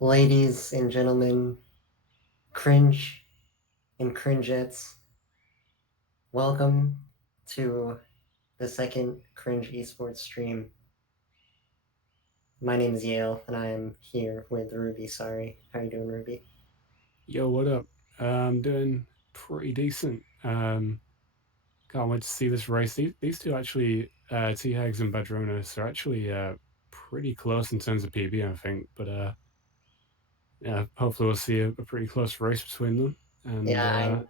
Ladies and gentlemen, cringe and cringettes, welcome to the second Cringe Esports stream. My name is Yale, and I am here with Ruby. Sorry. How are you doing, Ruby? Yo, what up? I'm doing pretty decent. Can't wait to see this race. These two actually, T-Hags and Badroenis, are actually pretty close in terms of PB, I think. But yeah, hopefully we'll see a pretty close race between them. And Yeah,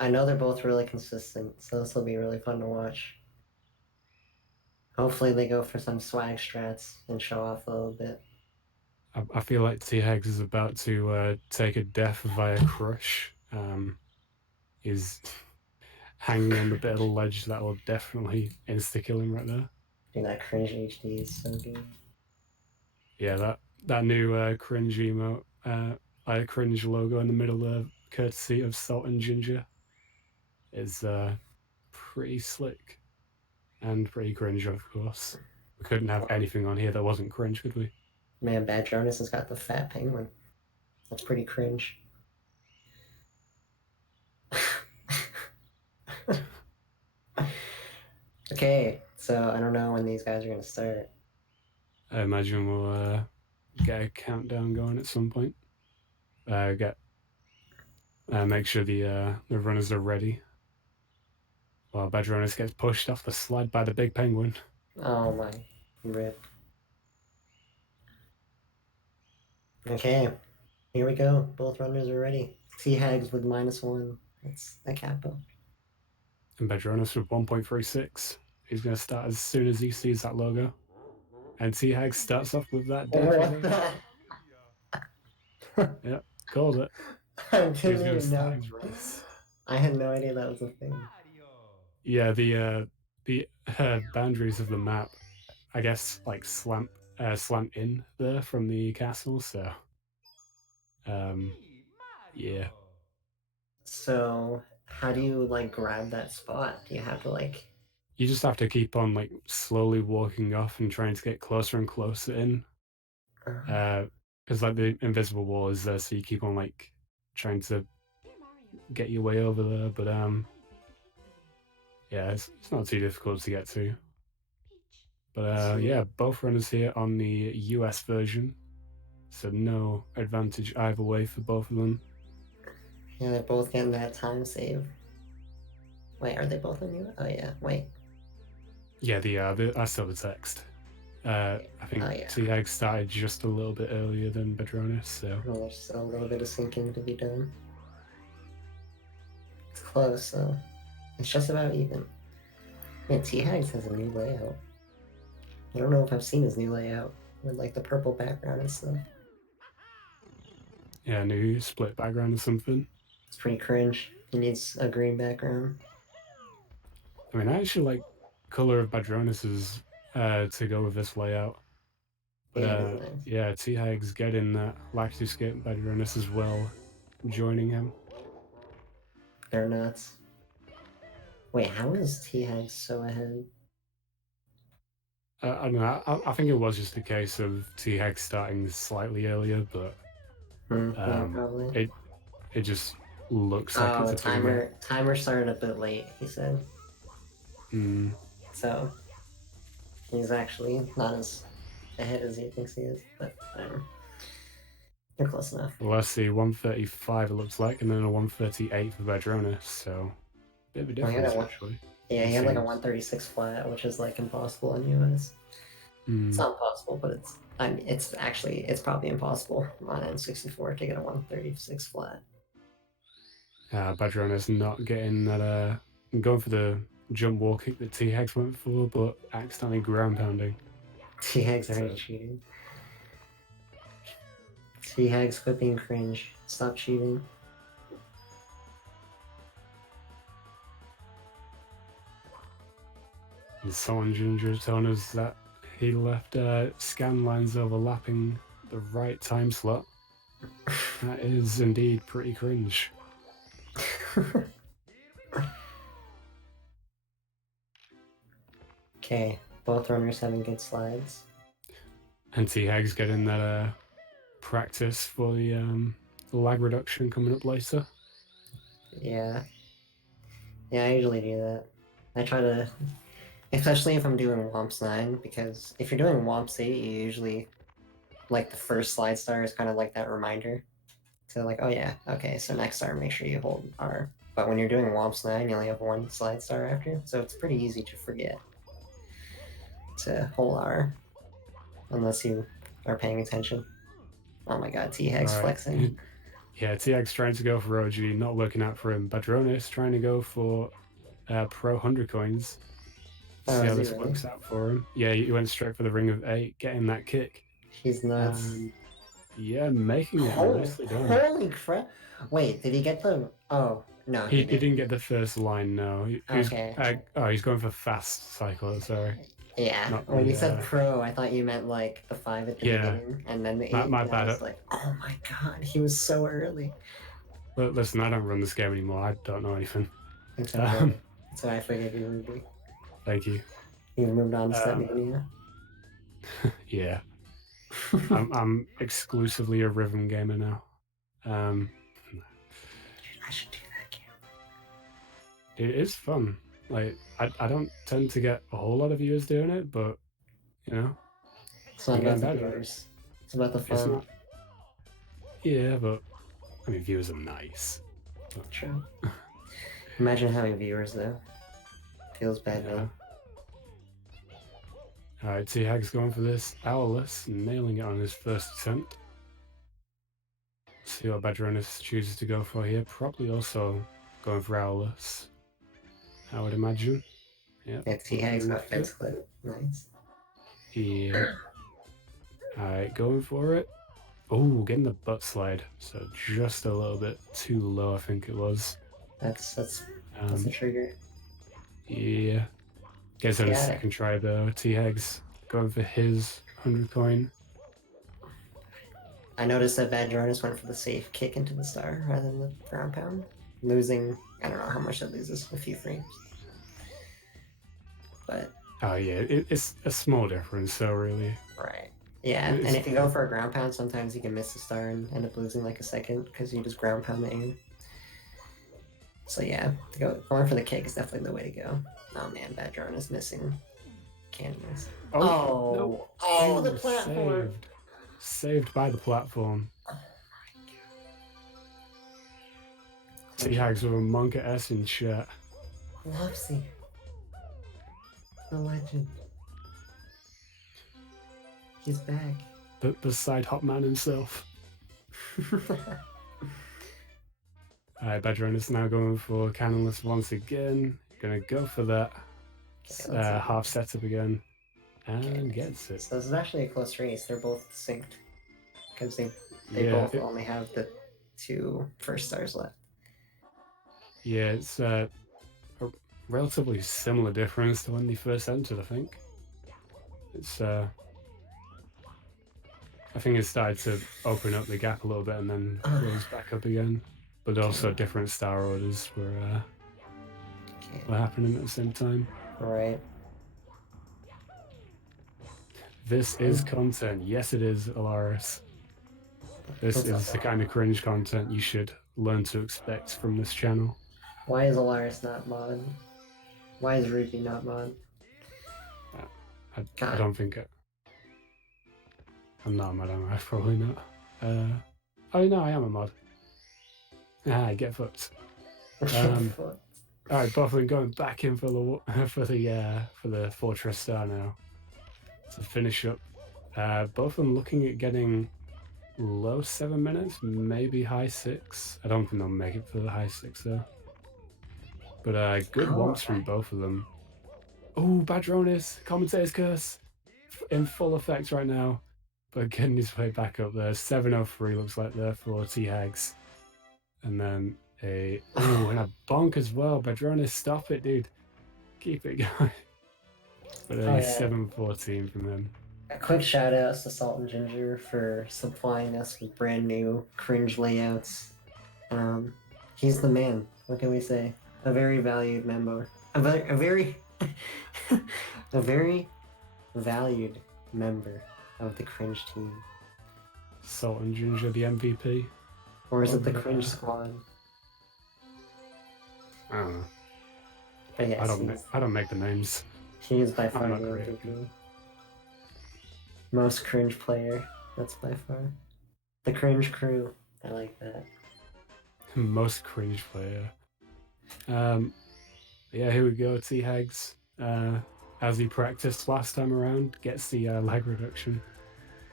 I know they're both really consistent, so this will be really fun to watch. Hopefully they go for some swag strats and show off a little bit. I feel like T-Hags is about to take a death via crush. He's hanging on the bit of the ledge that will definitely insta-kill him right there. Dude, that cringe HD is so good. Yeah, that new cringe emote, cringe logo in the middle there, courtesy of Salt and Ginger, is pretty slick and pretty cringe, of course. We couldn't have anything on here that wasn't cringe, could we? Man, Badroenis has got the fat penguin. That's pretty cringe. Okay, so I don't know when these guys are gonna start. I imagine we'll get a countdown going at some point. Get Make sure the runners are ready. While Badronis gets pushed off the slide by the big penguin. Oh my rip. Okay, here we go. Both runners are ready. T-Hags with -1. That's a capo. And Badronis with 1.36. He's going to start as soon as he sees that logo. And T-Hag starts off with that death What right the? there. Yep, called it. I He's didn't going to even start know. his race. I had no idea that was a thing. Yeah, the boundaries of the map, I guess, like slant in there from the castle. So, um, yeah, So, how do you like grab that spot? Do you have to like? you just have to keep on like slowly walking off and trying to get closer and closer in. Uh, Because like the invisible wall is there, so you keep on like trying to get your way over there. But yeah, it's not too difficult to get to. But sweet. yeah, both runners here on the US version, so no advantage either way for both of them. Yeah, they're both getting that time save. Wait, are they both on you? Oh yeah. Wait. Yeah, I saw the text. I Oh think yeah. T-Egg started just a little bit earlier than Badronis, so Well, there's still a little bit of syncing to be done. It's close, so it's just about even. Man, T-Hags has a new layout. I don't know if I've seen his new layout with like the purple background and stuff. yeah, new split background or something. It's pretty cringe. He needs a green background. I mean, I actually like color of Badronis's to go with this layout. But Yeah, it is nice. yeah, T-Hag's getting that Lactus Skip Badronis as well, joining him. They're nuts. Wait, how is T-Hags so ahead? I don't know. I think it was just a case of T-Hag starting slightly earlier, but Yeah, um, probably. it it just looks like Oh, it's the a bigger gap. timer started a bit late, he said. Mm. So he's actually not as ahead as he thinks he is, but whatever. You're close enough. Well, let's see, 135 it looks like, and then a 138 for Badronis, so bit of a Well, he had a difference one. actually, Yeah, it he had like a seems. 136 flat, which is like impossible in US. It's Mm. not impossible, but it's probably impossible on N64 to get a 136 flat. Badronis not getting that, going for the jump wall kick that T-Hex went for, but accidentally ground pounding. T-Hags are So cheating. T-Hags quit being cringe. Stop cheating. and Someone Ginger telling us that he left scan lines overlapping the right time slot. That is indeed pretty cringe. Okay, both runners having good slides. And T Hag's getting that practice for the lag reduction coming up later. Yeah. Yeah, I usually do that. I try to, especially if I'm doing Womps 9, because if you're doing Womps 8, you usually, like, the first slide star is kind of like that reminder. So, like, oh yeah, okay, so next star, make sure you hold R. But when you're doing Womps 9, you only have one slide star after, so it's pretty easy to forget to hold R, unless you are paying attention. Oh my god, T-Hag's flexing. Yeah, TX trying to go for OG, not working out for him. Badroenis trying to go for Pro 100 coins. Oh, See how is he this really? works out for him. Yeah, he went straight for the Ring of 8, getting that kick. He's nuts. Yeah, making it nicely done. Holy crap! Wait, did he get the... Oh, no, He didn't get the first line, no. Okay. He's going for fast cycle, sorry. Yeah, Not when the, you said pro, I thought you meant like the 5 at the beginning, and then the 8, my and I bad. was like, oh my god, he was so early. Listen, I don't run this game anymore, I don't know anything. It's okay. So I figured you would be. Thank you. You've moved on to Stepmania. Yeah. I'm exclusively a rhythm gamer now. I should do that game. It is fun. Like I don't tend to get a whole lot of viewers doing it, but you know, It's not about the viewers. It's about the fun. Yeah, but I mean, viewers are nice. But... True. Imagine having viewers though. Feels bad, man. Alright, T-Hag's going for this. Owlless, nailing it on his first attempt. See what Badroenis chooses to go for here. Probably also going for Owlless, I would imagine. Yeah, T-Hag's got fence clip. Nice. Yeah. Alright, going for it. Oh, getting the butt slide. So just a little bit too low, I think it was. That's the trigger. Yeah. Gets on his second try though. T-Hag's going for his 100 coin. I noticed that Badroenis went for the safe kick into the star rather than the ground pound. Losing, I don't know how much it loses, a few frames. But... Oh yeah, it's a small difference, so really. Right. Yeah, and if you go for a ground pound, sometimes you can miss the star and end up losing like a second because you just ground pound the air. So yeah, going for the kick is definitely the way to go. Oh man, Badroenis missing cannons. No. Oh, the platform! Saved by the platform. Oh my god. T-Hags with a Monka S in chat. Lopsy. The legend. He's back. The side hop man himself. Alright, Badroenis now going for Cannonless once again. Gonna go for that half setup again. And gets it. So this is actually a close race. They're both synced. Because they both only have the 2 first stars left. Yeah, it's a relatively similar difference to when they first entered, I think. It's I think it started to open up the gap a little bit and then close back up again. But also different star orders were happening at the same time. Right. This is content. Yes, it is, Alaris. This is the kind of cringe content you should learn to expect from this channel. Why is Alaris not mod? Why is Ruby not mod? I don't think I'm not a mod, am I? Probably not. Oh no, I am a mod. Get fucked. Alright, both of them going back in for the Fortress Star now to finish up. Both of them looking at getting low 7 minutes, maybe high 6. I don't think they'll make it for the high 6 though. But good womps from both of them. Oh, Badroenis, commentator's curse in full effect right now. But getting his way back up there. 703 looks like there for T-Hags. And then and a bonk as well. Badroenis, stop it, dude. Keep it going. But 714 from him. A quick shout out to Salt and Ginger for supplying us with brand new cringe layouts. He's the man. What can we say? A very valued member. A very valued member of the cringe team. Salt and Ginger the MVP. Or is it the Over, Cringe Squad? I don't know. But yes, I don't make the names. he is by far I'm the not great. MVP. Most cringe player. That's by far. The Cringe Crew. I like that. Most cringe player. Yeah, here we go. CRINGE as he practiced last time around, gets the lag reduction.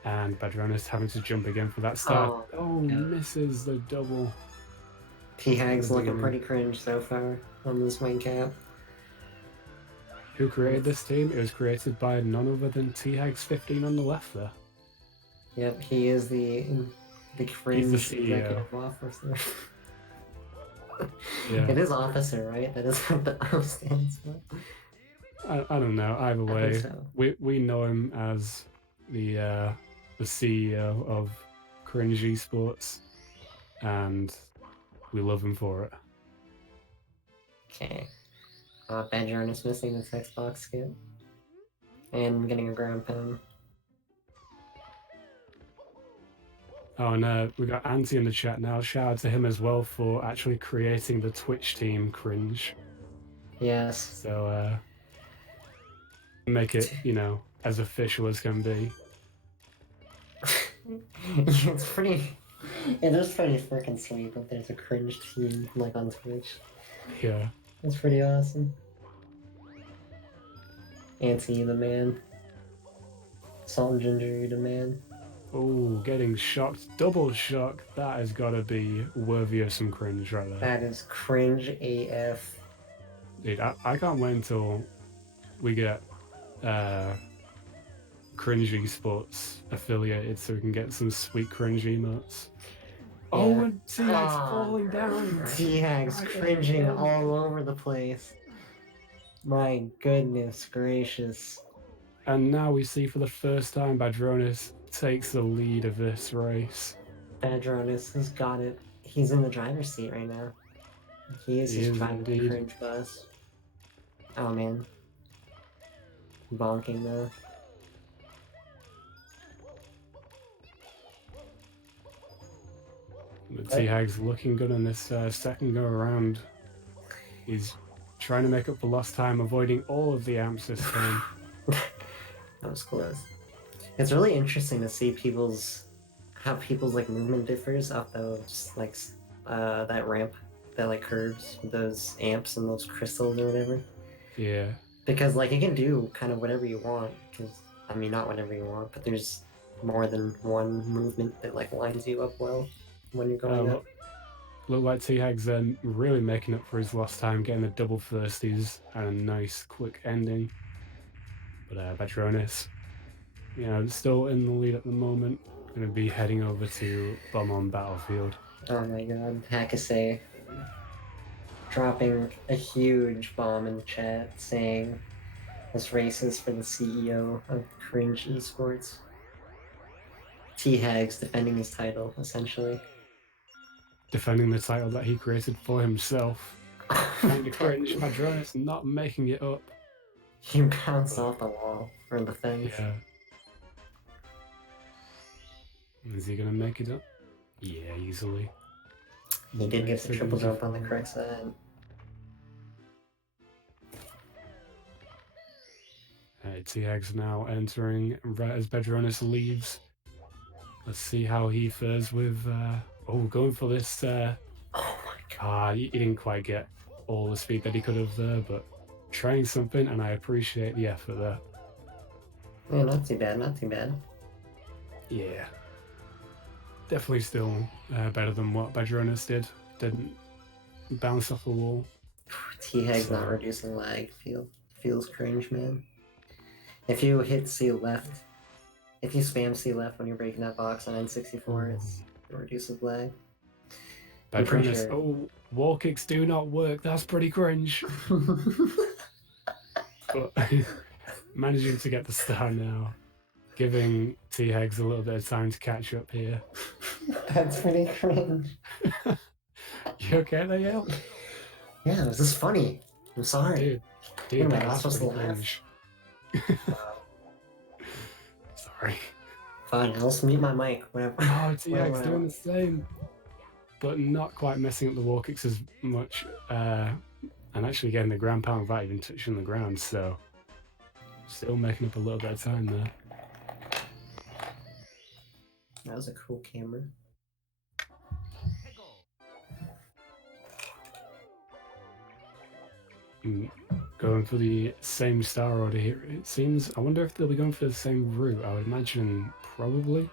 And Badroenis having to jump again for that start. Oh, misses the double. CRINGE looking pretty cringe so far on this wing cap. Who created this team? It was created by none other than CRINGE15 on the left there. Yep, he is the cringe He's the CEO. executive officer. Yeah. It is officer, right? That is what the O stands for. I don't know. Either way, so. we know him as the CEO of Cringe Esports, and we love him for it. Okay. Badroenis missing this Xbox skip. And getting a ground pound. Oh, and we got Anti in the chat now. Shout out to him as well for actually creating the Twitch team Cringe. Yes. So, make it, you know, as official as can be. It's pretty... It is pretty freaking sweet that there's a cringe team, like, on Twitch. Yeah. It's pretty awesome. Anti, the man. Salt and Ginger, the man. Oh, getting shocked. Double shock. That has got to be worthy of some cringe right there. That is cringe AF. Dude, I can't wait until we get Cringe Esports affiliated so we can get some sweet cringe emotes. Yeah. Oh, and CRINGE falling down. CRINGE cringing all over the place. My goodness gracious. And now we see for the first time Badroenis takes the lead of this race. Badroenis has got it. He's in the driver's seat right now. He is just driving the cringe bus. Oh man. Bonking though. CRINGE's looking good in this second go around. He's trying to make up for lost time, avoiding all of the amps this time. That was close. It's really interesting to see how people's like movement differs off those like that ramp that like curves with those amps and those crystals or whatever. Yeah. Because like you can do kind of whatever you want. Because I mean not whatever you want, but there's more than one movement that like lines you up well when you're going up. Look like CRINGE's then really making up for his lost time, getting the double thirsties and a nice quick ending. But Badroenis, you know, still in the lead at the moment. Going to be heading over to Bomb on Battlefield. Oh my god, Hakase dropping a huge bomb in the chat saying this race is for the CEO of Cringe Esports. CRINGE defending his title, essentially. Defending the title that he created for himself. And the Cringe Badroenis not making it up. He bounced off the wall or the fence. Yeah. Is he gonna make it up? Yeah, easily. He did get the triple jump on the correct side. CRINGE's now entering right as Badroenis leaves. Let's see how he fares with going for this oh my god. He didn't quite get all the speed that he could have there, but trying something, and I appreciate the effort there. Yeah, not too bad, not too bad. Yeah. Definitely still better than what Badroenis did. Didn't bounce off the wall. CRINGE's not reducing lag. Feels cringe, man. If you hit C left, if you spam C left when you're breaking that box on N64, it reduces lag. Badroenis, wall kicks do not work. That's pretty cringe. But managing to get the star now, giving CRINGE a little bit of time to catch up here. That's pretty cringe. You okay there, Yale? Yeah, this is funny. I'm sorry. Dude, that's pretty cringe. Sorry. Fine, I'll just mute my mic whenever. Oh, whenever TX I doing want. the same, but not quite messing up the wall kicks as much, and actually getting the ground pound without even touching the ground, so still making up a little bit of time there. That was a cool camera. Going for the same star order here, it seems. I wonder if they'll be going for the same route. I would imagine probably.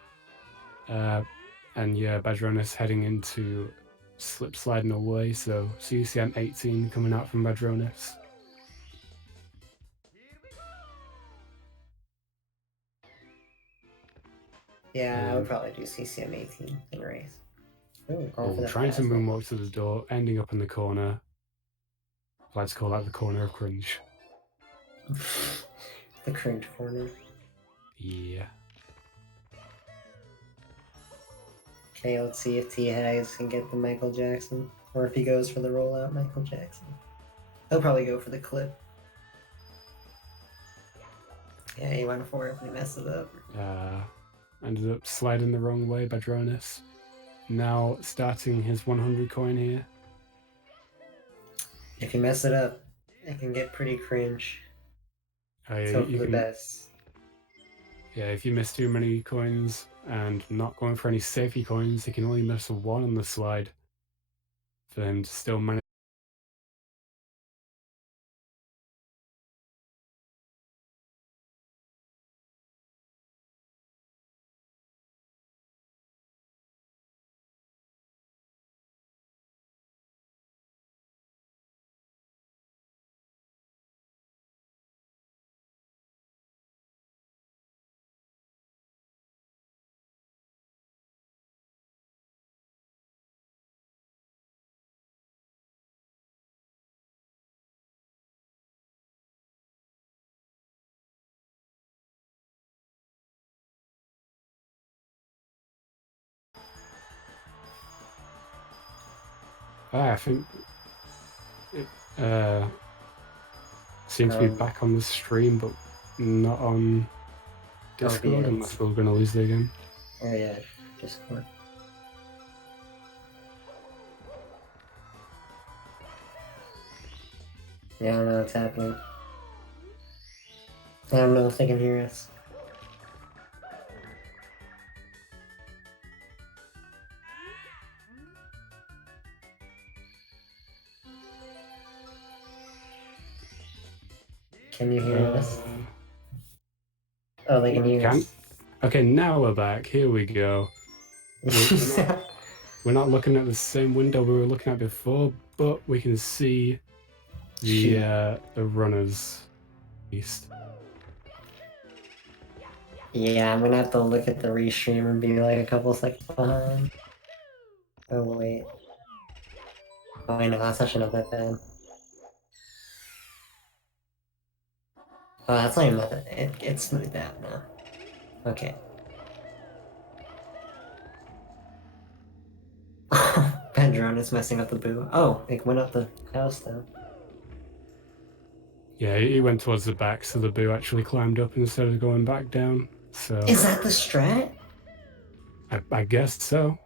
And yeah, Badroenis heading into slip sliding away, so CCM 18 coming out from Badroenis. Yeah, I would probably do CCM 18 in race. Ooh, Trying to moonwalk to the door, ending up in the corner. Let's call that the corner of cringe. The cringe corner. Yeah. Okay, let's see if CRINGE can get the Michael Jackson, or if he goes for the rollout Michael Jackson. He'll probably go for the clip. Yeah, he went for it, but he messed it up. Ended up sliding the wrong way, Badroenis. Now starting his 100 coin here. If you mess it up, it can get pretty cringe. So for the best. Yeah, if you miss too many coins and not going for any safety coins, you can only miss a 1 on the slide for him to still manage. I think it seems to be back on the stream, but not on Discord, unless we're going to lose the game. Oh yeah, Discord. Yeah, I don't know what's happening. I don't know if they can hear us. Can you hear us? Oh, they can hear us. Okay, now we're back. Here we go. We're not looking at the same window we were looking at before, but we can see the runners east. Yeah, I'm gonna have to look at the restream and be like a couple seconds behind. Oh wait. Oh I know, that's actually not that bad. Oh, that's not even that. It's smoothed out now. Okay. Badroenis messing up the boo. Oh, it went up the house though. Yeah, he went towards the back, so the boo actually climbed up instead of going back down. So is that the strat? I guess so.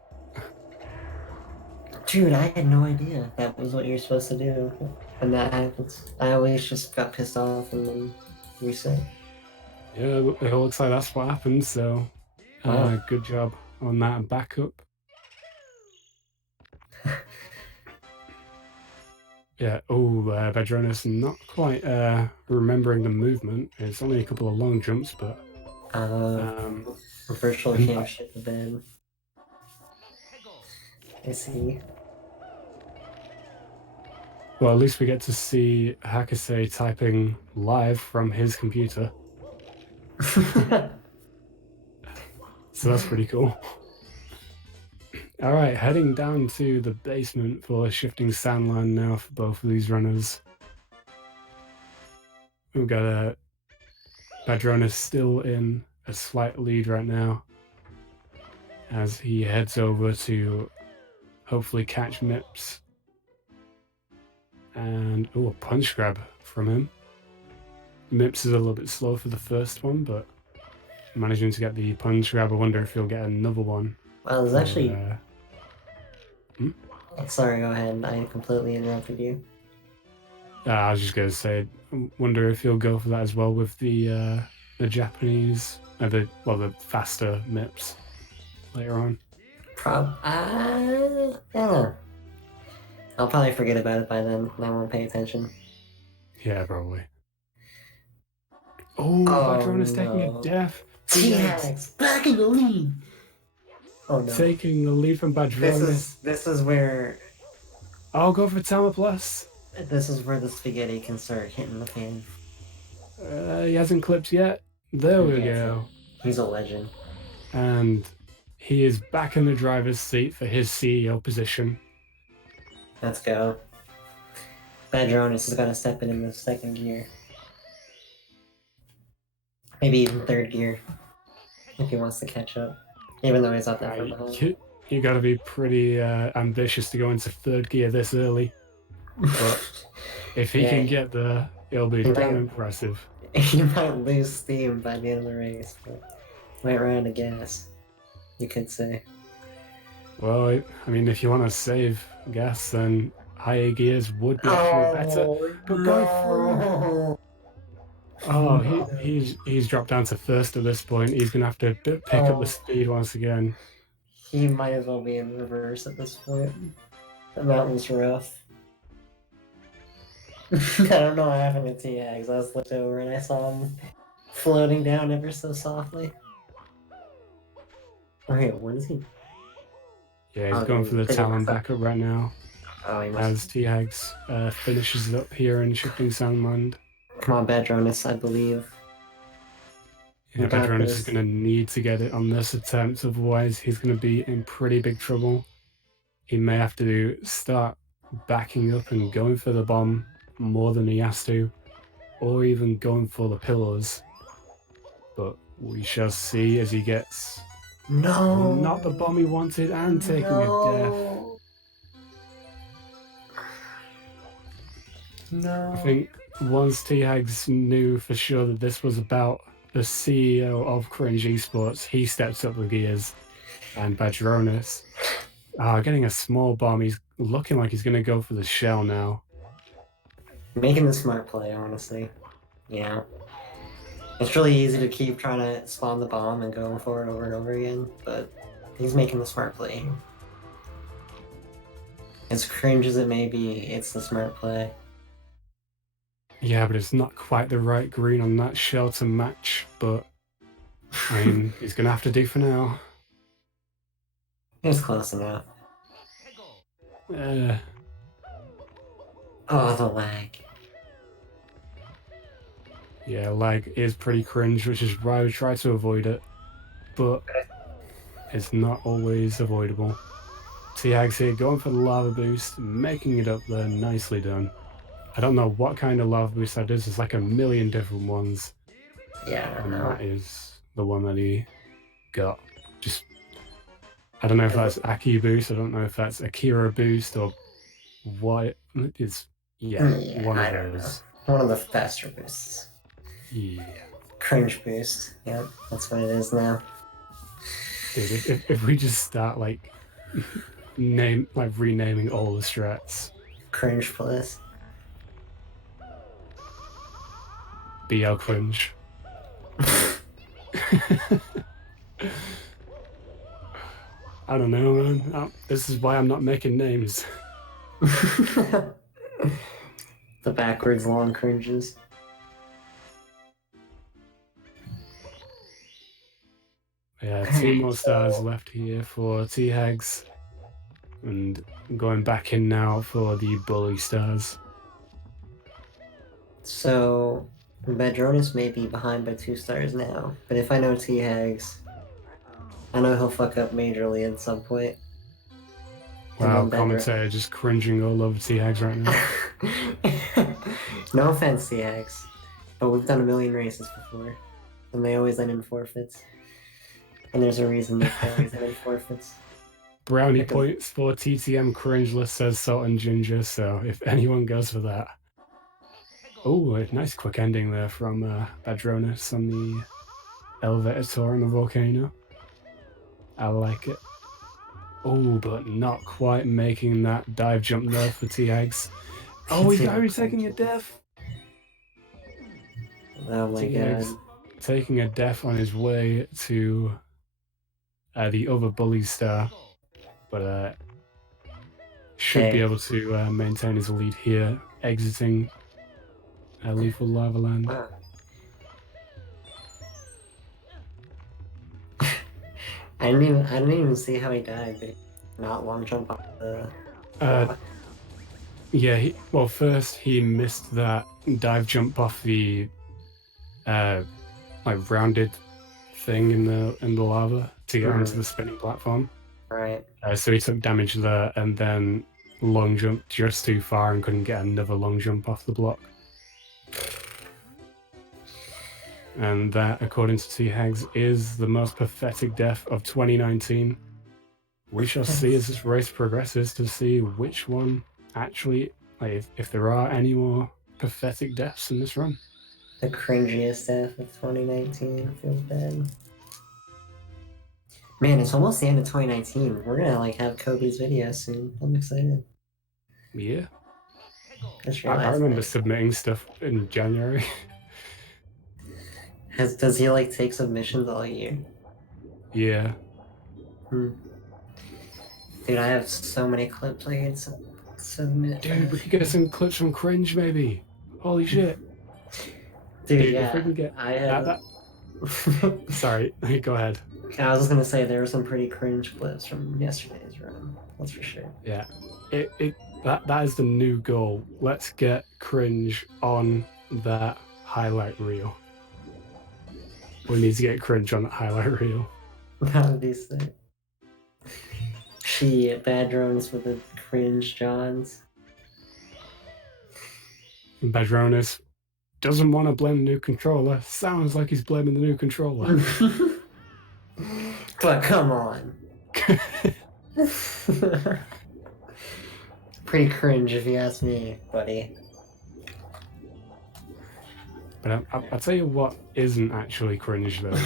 Dude, I had no idea that was what you're supposed to do when that happens. I always just got pissed off and then reset. Yeah, it looks like that's what happened, so good job on that backup. Yeah, Badroenis not quite remembering the movement. It's only a couple of long jumps, but... virtual championship event. I see. Well, at least we get to see Hakase typing live from his computer. So that's pretty cool. All right, heading down to the basement for a shifting sand line now for both of these runners. We've got Badroenis still in a slight lead right now as he heads over to hopefully catch Mips. And, a punch grab from him. Mips is a little bit slow for the first one, but managing to get the punch grab. I wonder if he'll get another one. Well, there's actually... hmm? Sorry, go ahead. I completely interrupted you. I was just going to say, I wonder if he'll go for that as well with the Japanese, the faster MIPs later on. I don't know. I'll probably forget about it by then, and I won't pay attention. Yeah, probably. Oh, Badroenis taking a death. T-Hags back in the lead. Oh no. Taking the lead from Badroenis. This is where... I'll go for Tama Plus. This is where the spaghetti can start hitting the fan. He hasn't clipped yet. There we go. He's a legend. And he is back in the driver's seat for his CEO position. Let's go. Badroenis is gonna step in the second gear. Maybe even third gear. If he wants to catch up. Even though he's not that far behind. You gotta be pretty ambitious to go into third gear this early. But if he can get there, it'll be damn impressive. He might lose steam by the end of the race, but might run out of gas, you could say. Well, I mean, if you want to save gas, then higher gears would be better. But go through. Oh, he's dropped down to first at this point. He's gonna have to pick up the speed once again. He might as well be in reverse at this point. The mountain's rough. I don't know what happened to T-Hags. I just looked over and I saw him floating down ever so softly. Okay, what is he? Yeah, he's going for the Talon backup right now. Oh, he must... As T-Hags finishes it up here in Shifting Soundland. Come on, Badroenis, I believe. Yeah, Badroenis is going to need to get it on this attempt, otherwise he's going to be in pretty big trouble. He may have to start backing up and going for the bomb more than he has to, or even going for the pillars. But we shall see as he gets not the bomb he wanted and taking a death. No. I think once T-Hags knew for sure that this was about the CEO of Cringe Esports, he steps up the gears, and Badroenis getting a small bomb. He's looking like he's going to go for the shell now. Making the smart play, honestly. Yeah. It's really easy to keep trying to spawn the bomb and go for it over and over again, but he's making the smart play. As cringe as it may be, it's the smart play. Yeah, but it's not quite the right green on that shell to match, but I mean, he's going to have to do for now. It's close enough. Oh, the lag. Yeah, lag is pretty cringe, which is why we try to avoid it, but it's not always avoidable. T-Hags here going for the lava boost, making it up there, nicely done. I don't know what kind of lava boost that is, there's like a million different ones. Yeah, I don't know. That is the one that he got. I don't know if that's Aki boost, I don't know if that's Akira boost, or what it is. Yeah, one of those. One of the faster boosts. Yeah. Cringe boost. Yep, that's what it is now. Dude, if we just start like renaming all the strats. Cringe plus. BL cringe. I don't know, man. This is why I'm not making names. The backwards long cringes. Yeah, 2 more stars left here for T-Hags. And going back in now for the bully stars. So, Badroenis may be behind by 2 stars now, but if I know T-Hags, I know he'll fuck up majorly at some point. Wow, commentator just cringing all over T-Hags right now. No offense, T-Hags, but we've done a million races before, and they always end in forfeits. And there's a reason they always end in forfeits. Brownie points for TTM Cringeless, says Salt and Ginger, so if anyone goes for that. Oh, a nice quick ending there from Badroenis on elevator tour on the volcano. I like it. Oh, but not quite making that dive jump there for T-Hags. Oh, he's already taking a death. Oh my god. Taking a death on his way to the other bully star, but should be able to maintain his lead here, exiting lethal lava land. Wow. I didn't even see how he died, but not long jump off the yeah, well, first he missed that dive jump off the like rounded thing in the lava to get onto the spinning platform. Right. So he took damage there, and then long jumped just too far and couldn't get another long jump off the block. And that, according to T-Hags, is the most pathetic death of 2019. We shall see as this race progresses to see which one actually, like, if there are any more pathetic deaths in this run. The cringiest death of 2019 feels bad. Man, it's almost the end of 2019. We're gonna like have Kobe's video soon. I'm excited. Yeah. I remember submitting stuff in January. Does he like take submissions all year? Yeah. Dude, I have so many clips I can submit. Dude, we could get some clips from Cringe, maybe. Holy shit. Dude, yeah. If we can get I had that. Sorry, go ahead. I was just gonna say there were some pretty cringe clips from yesterday's run. That's for sure. Yeah. That is the new goal. Let's get Cringe on that highlight reel. We need to get Cringe on that highlight reel. That would be sick. Shit, Badroenis with the cringe Johns. Badroenis doesn't want to blame the new controller. Sounds like he's blaming the new controller. But come on. Pretty cringe if you ask me, buddy. But I'll tell you what isn't actually cringe though.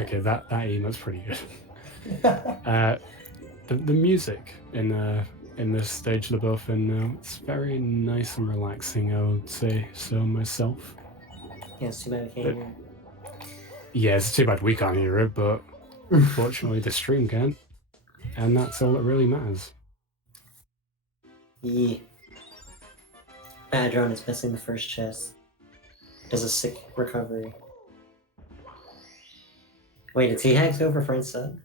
Okay, that emote's pretty good. The music in this stage they're both in now, it's very nice and relaxing, I would say so myself. Yeah, it's too bad we can't hear it. Yeah, it's too bad we can't hear it, but unfortunately the stream can. And that's all that really matters. Yeah. Badroenis is missing the first chest. Does a sick recovery. Wait, did T-Hags go for front sub?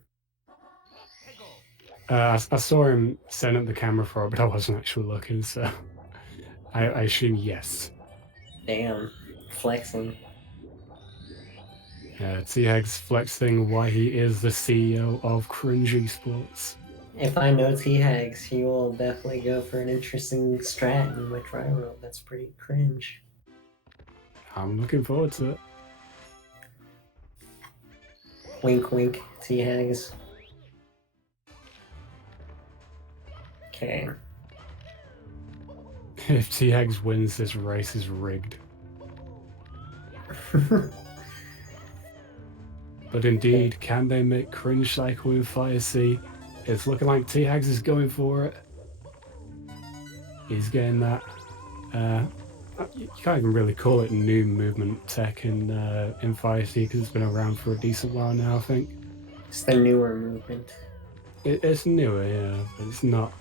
I saw him setting up the camera for it, but I wasn't actually looking, so I assume yes. Damn. Flexing. T-Hags flexing why he is the CEO of Cringe Esports. If I know T-Hags, he will definitely go for an interesting strat in my try world. That's pretty cringe. I'm looking forward to it. Wink wink, T-Hags. Okay. If T-Hags wins, this race is rigged. But indeed, can they make Cringe cycle in Fire C? It's looking like T-Hags is going for it. He's getting that. You can't even really call it new movement tech in Fire C because it's been around for a decent while now, I think. It's the newer movement. It's newer, yeah, but it's not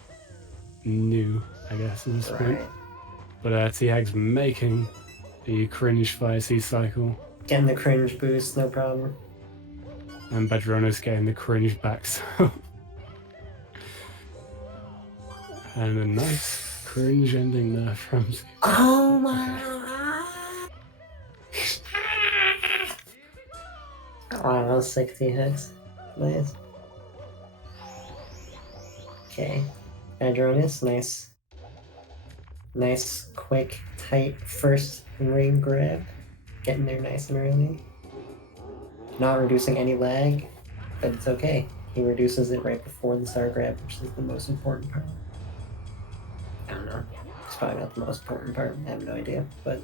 new, I guess, at this point. But T-Hags making the Cringe Fire C cycle. Getting the cringe boost, no problem. And Badroenis getting the cringe back, so. And a nice cringe ending there from. Oh my god! Oh, that was sick, T-Hags. Nice. Okay. Badroenis, nice. Nice, quick, tight first ring grab. Getting there nice and early. Not reducing any lag, but it's okay. He reduces it right before the star grab, which is the most important part. I don't know. It's probably not the most important part. I have no idea, but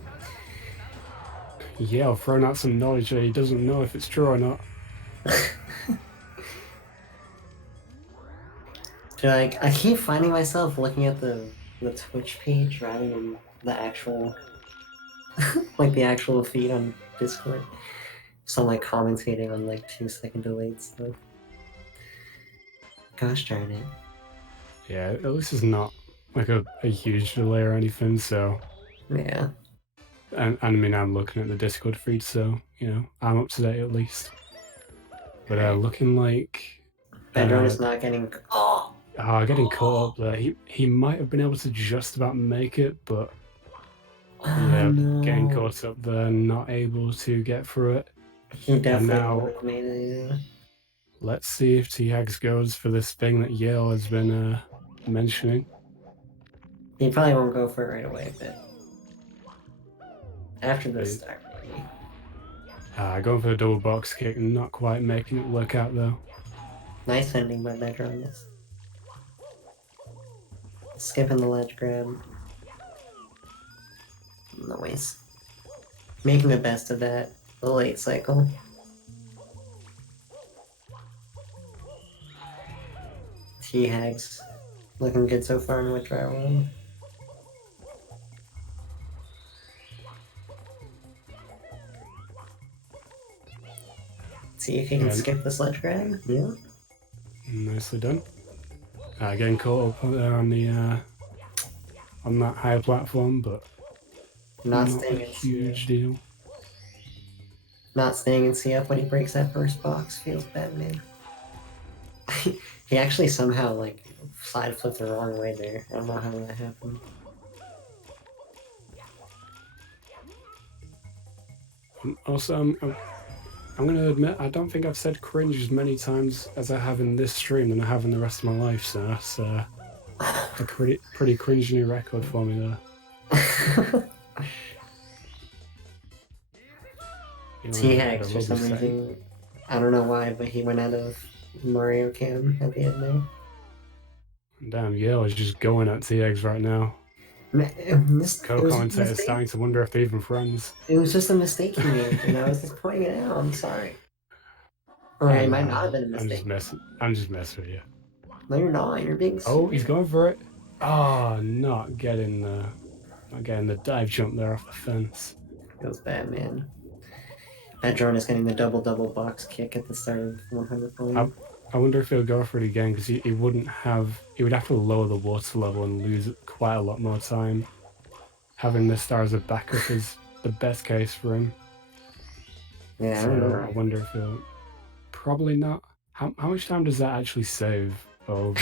Yale throwing out some knowledge that he doesn't know if it's true or not. Dude, like, I keep finding myself looking at the Twitch page rather than the actual, like the actual feed on Discord. So I'm like commentating on like 2-second delayed stuff. Gosh darn it. Yeah, at least it's not like a huge delay or anything, so. Yeah. And I mean, I'm looking at the Discord feed, so, you know, I'm up to date at least. But Right. looking like... Badroenis not getting... Oh! Getting caught up there. He might have been able to just about make it, but... yeah, no. getting caught up there, not able to get through it. He definitely now, would have made it, yeah. Let's see if THags goes for this thing that Yale has been mentioning. He probably won't go for it right away, but after the start, maybe. Going for the double box kick, not quite making it work out though. Nice ending by Badroenis. Skipping the ledge grab. Noise. Making the best of that, the late cycle. THags looking good so far in withdrawal 1. See if he can skip the sledge grab. Yeah. Nicely done. Getting caught up there on the on that higher platform, but not a huge deal. Not staying in CF when he breaks that first box feels bad, man. He actually somehow like side flipped the wrong way there. I don't know how that happened. Also, I'm gonna admit I don't think I've said cringe as many times as I have in this stream than I have in the rest of my life. So that's a pretty cringe new record for me there. THags for some reason, I don't know why, but he went out of Mario Cam at the end there. Damn, Yale is just going at THags right now. Co-commentator's starting to wonder if they're even friends. It was just a mistake he made, and I was just pointing it out. I'm sorry. Or it might not have been a mistake. I'm just messing with you. No, you're not. You're being serious. Oh, he's going for it. Oh, not getting the dive jump there off the fence. Feels bad, man. Badroenis getting the double box kick at the start of 100 point. I wonder if he'll go for it again, because he would have to lower the water level and lose quite a lot more time. Having this star as a backup is the best case for him. Yeah, so I don't know. I wonder if he'll... Probably not. How much time does that actually save over...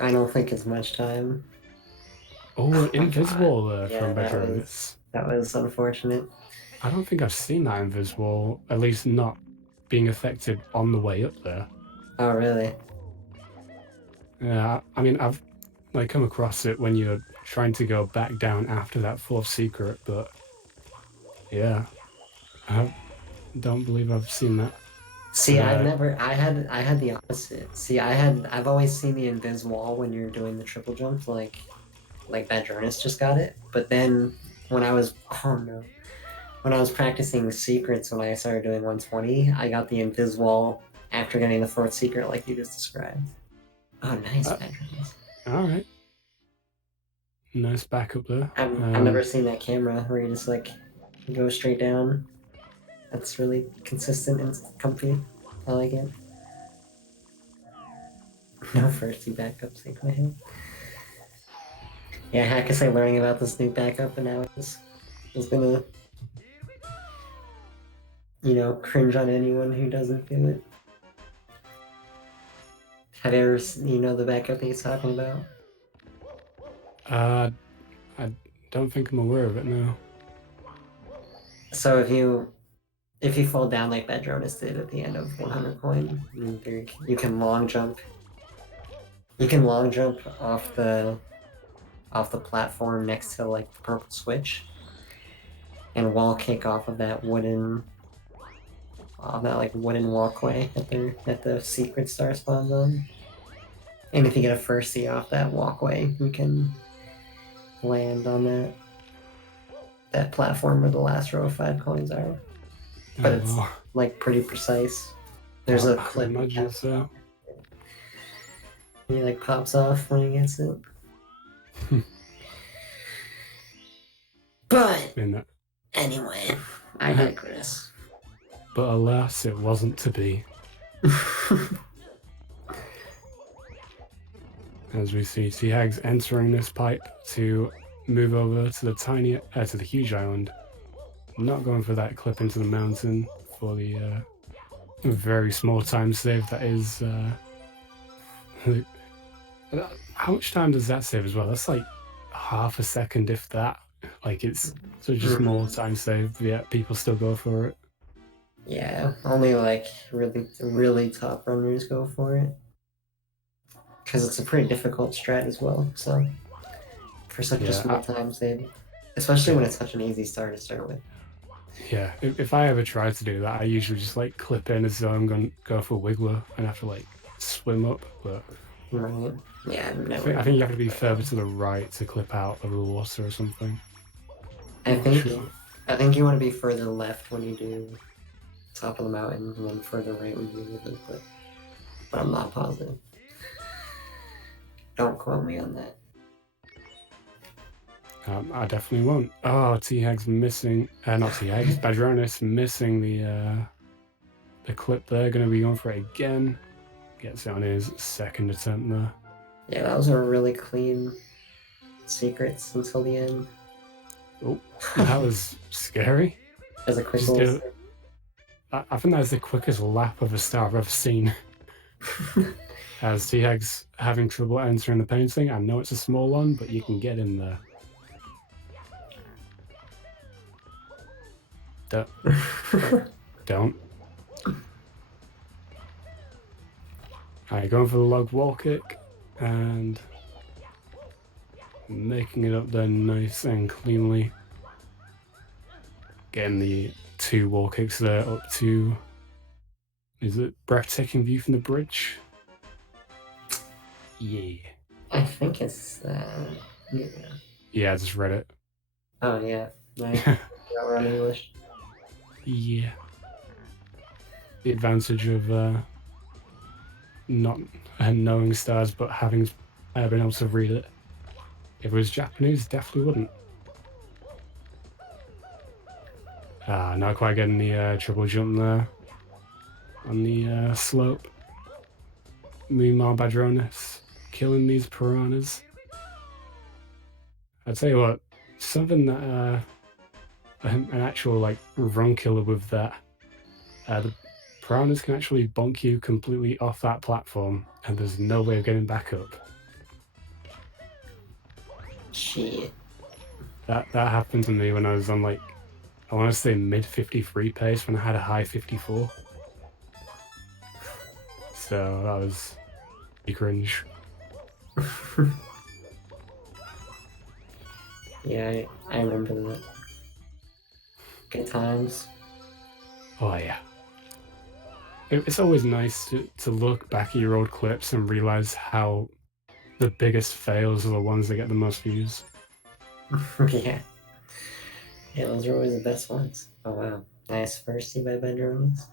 I don't think it's much time. Oh, invisible from Badroenis. That was unfortunate. I don't think I've seen that invisible, at least not being affected on the way up there. Oh, really? Yeah, I mean, I've come across it when you're trying to go back down after that fourth secret, but yeah, I don't believe I've seen that. See, I had the opposite. See, I've always seen the invis wall when you're doing the triple jump, like Badroenis just got it. But then when I was practicing secrets when I started doing 120, I got the invis wall after getting the fourth secret like you just described. Oh, nice, Badroenis. Alright. Nice backup there. I've never seen that camera where you just like go straight down. That's really consistent and comfy. I like it. No first two backups in my head. Yeah, I could say learning about this new backup and now it's gonna, you know, cringe on anyone who doesn't do it. Have you ever seen, the backup he's talking about? I don't think I'm aware of it, no. So if you fall down like Badroenis did at the end of 100 coin, you can long jump. You can long jump off the platform next to like the purple switch, and wall kick off of that wooden walkway that the secret star spawns on. And if you get a firstie off that walkway, you can land on that. that platform where the last row of 5 coins are. But Oh, it's well, like pretty precise. There's a I can clip that imagine counts so. he like pops off when he gets it. But In that. anyway, I digress. But alas, it wasn't to be. As we see T-Hags entering this pipe to move over to the huge island. Not going for that clip into the mountain for the very small time save that is. How much time does that save as well? That's like half a second, if that. Like, it's such a small time save, but yet people still go for it. Yeah, only like really top runners go for it. Because it's a pretty difficult strat as well, so for such a small time save. Especially when it's such an easy start to start with. Yeah, if I ever try to do that, I usually just like clip in as though I'm going to go for Wiggler and have to like swim up, but... Right. Yeah, I think you have to be further to the right to clip out of the water or something. I think you want to be further left when you do top of the mountain, and then further right when you do the clip. But I'm not positive. Don't quote me on that. I definitely won't. Oh, T-Hag's missing... not T-Hag's, Badroenis missing the clip there. Going to be going for it again. Gets it on his second attempt there. Yeah, that was a really clean secrets until the end. Oh, that was scary. As a quick I think that was the quickest lap of a star I've ever seen. As T-Hag's having trouble entering the painting. I know it's a small one, but you can get in there. Don't. Alright, going for the log wall kick and making it up there nice and cleanly. Getting the 2 wall kicks there up to... Is it breathtaking view from the bridge? Yeah. I think it's yeah. Yeah, I just read it. Oh yeah. Nice. We're on English. Yeah. The advantage of not knowing stars but having been able to read it. If it was Japanese, definitely wouldn't. Not quite getting the triple jump there on the slope. Meanwhile, Badroenis killing these piranhas. I tell you what, something that an actual like run killer with that. The piranhas can actually bonk you completely off that platform, and there's no way of getting back up. Shit. That happened to me when I was on like, I want to say mid 53 pace when I had a high 54. So that was pretty cringe. Yeah, I remember that. Good times. Oh yeah. It's always nice to look back at your old clips and realize how the biggest fails are the ones that get the most views. Yeah. Yeah, those are always the best ones. Oh wow. Nice firstie by Badroenis.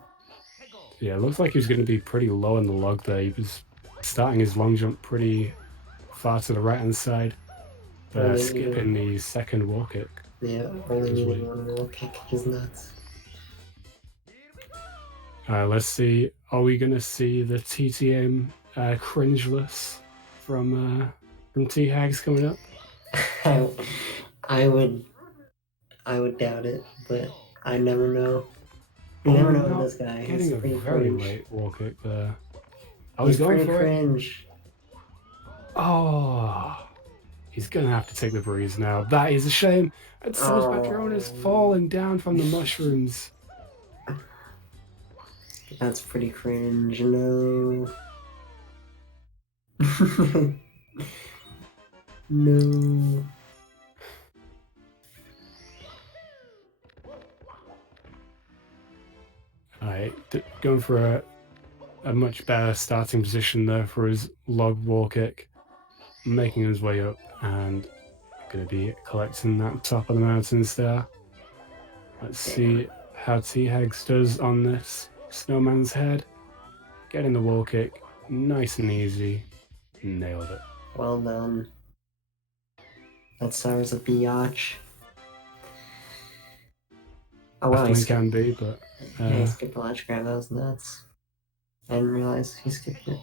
Yeah, it looks like he was going to be pretty low in the log there. He was starting his long jump pretty far to the right-hand side, but skipping the second wall kick. Yeah, only needing one wall kick. He's nuts. Let's see. Are we going to see the TTM cringeless from T-Hags coming up? I would doubt it, but I never know. You never know with this guy. Getting a very late wall kick there. I was going for cringe. Oh, he's gonna have to take the breeze now. That is a shame. And so is Badroenis falling down from the mushrooms. That's pretty cringe. No. No. Alright, going for a much better starting position there for his log wall kick, making his way up and Gonna be collecting that top of the mountain star. Let's see how T-Hags does on this snowman's head. Getting the wall kick, nice and easy. Nailed it. Well done. That star was a biatch. Oh wow, Definitely can be, but yeah, he skipped the ledge grab. That was nuts. I didn't realize he skipped it.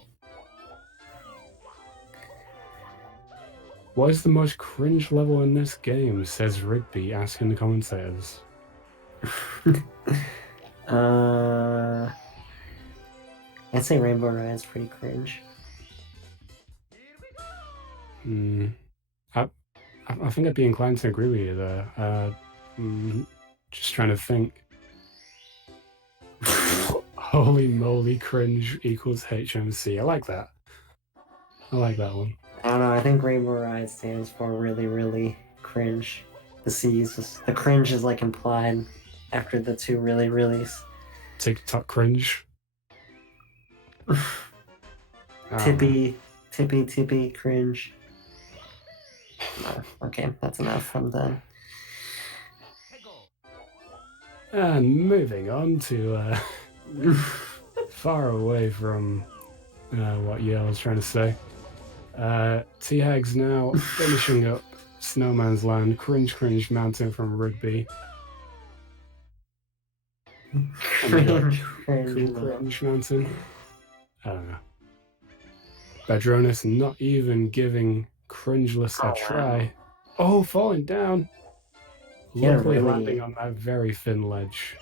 what is the most cringe level in this game? Says Rigby, asking the commentators. I'd say Rainbow Ride's pretty cringe. I think I'd be inclined to agree with you there. Just trying to think. Holy moly, cringe equals HMC. I like that. I like that one. I don't know, I think Rainbow Ride stands for really, really cringe. The C is just, the cringe is like implied after the two really, really's. TikTok cringe. Tippy cringe. No, okay, that's enough. I'm done. And moving on to far away from what Yale was trying to say. T-Hags now finishing up Snowman's Land, Cringe Mountain from Rigby. Cringe Mountain. I don't know. Badroenis not even giving Cringeless a try. Oh, falling down. Luckily landing on that very thin ledge.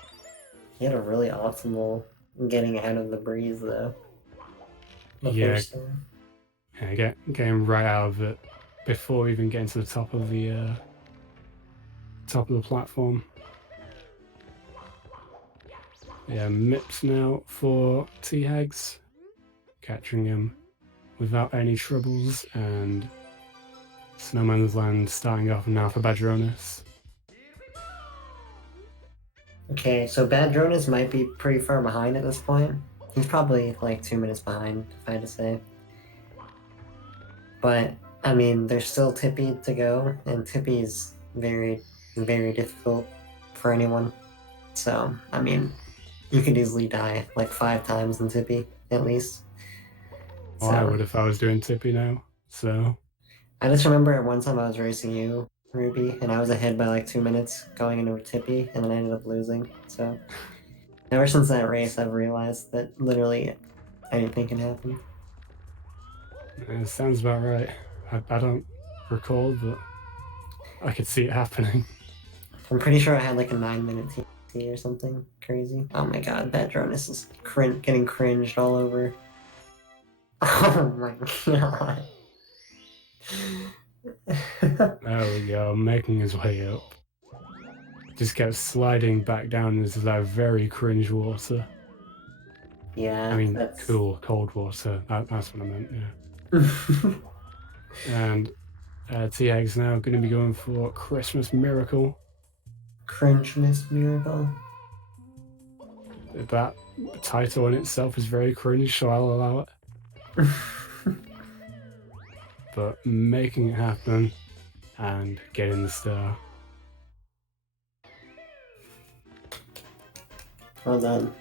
He had a really optimal getting out of the breeze though. Yeah, getting right out of it before even getting to the top of the platform. Yeah, Mips now for T-Hags, catching him without any troubles, and Snowman's Land starting off now for Badroenis. Okay, so Badroenis might be pretty far behind at this point. He's probably like 2 minutes behind, if I had to say. But, I mean, there's still Tippy to go, and Tippy is very, very difficult for anyone. So, I mean, you could easily die like 5 times in Tippy, at least. Well, so, I would if I was doing Tippy now, so... I just remember at one time I was racing you, Ruby, and I was ahead by like 2 minutes going into a Tippy, and then I ended up losing, so... Ever since that race, I've realized that literally anything can happen. It sounds about right. I don't recall, but I could see it happening. I'm pretty sure I had like a 9-minute TT or something crazy. Oh my god, Badroenis is getting cringed all over. Oh my god. There we go, making his way up. Just kept sliding back down into that very cringe water. Yeah, I mean, cool, cold water. That's what I meant, yeah. And T-Hags now going to be going for Christmas Miracle. Cringeness Miracle? That title in itself is very cringe, so I'll allow it. But making it happen and getting the star. Well done.